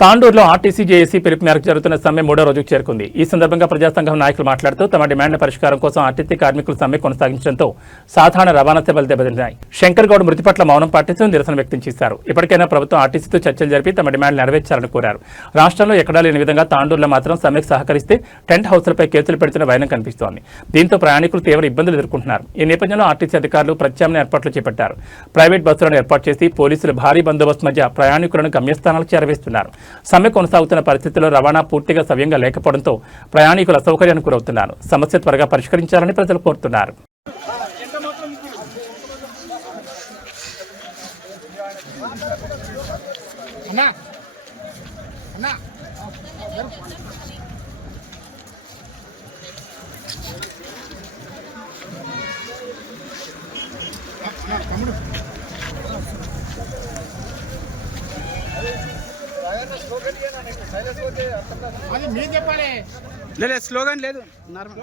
తాండూరులో RTC JAC పిలుపు మేరకు జరుగుతున్న సమ్మె మూడో రోజుకు చేరుకుంది. ఈ సందర్భంగా ప్రజాసంఘం నాయకులు మాట్లాడుతూ తమ డిమాండ్ల పరిష్కారం కోసం ఆర్టీసీ కార్మికులు సమ్మె కొనసాగించడంతో సాధారణ రవాణా సేవలు దెబ్బతిన్నాయి. శంకర్ గౌడ్ మృతి పట్ల మౌనం పాటిస్తూ నిరసన వ్యక్తం చేశారు. ఇప్పటికైనా ప్రభుత్వం ఆర్టీసీతో చర్చలు జరిపి తమ డిమాండ్లు నెరవేర్చాలని కోరారు. రాష్ట్రంలో ఎక్కడా లేని విధంగా తాండూరులో మాత్రం సమ్మెకు సహకరిస్తే టెంట్ హౌస్లపై కేసులు పెడుతున్న వైనం కనిపిస్తోంది. దీంతో ప్రయాణికులు తీవ్ర ఇబ్బందులు ఎదుర్కొంటున్నారు. ఈ నేపథ్యంలో ఆర్టీసీ అధికారులు ప్రత్యామ్నాయ ఏర్పాట్లు చేపట్టారు. ప్రైవేట్ బస్సులను ఏర్పాటు చేసి పోలీసులు భారీ బందోబస్తు మధ్య ప్రయాణికులను గమ్యస్థానాలకు చేరవేస్తున్నారు. సమ్మె కొనసాగుతున్న పరిస్థితుల్లో రవాణా పూర్తిగా సవ్యంగా లేకపోవడంతో ప్రయాణికులు అసౌకర్యానికి గురవుతున్నారు. సమస్య త్వరగా పరిష్కరించాలని ప్రజలు కోరుతున్నారు. అది మీరు చెప్పాలి. లేదు స్లోగన్ లేదు. నార్మల్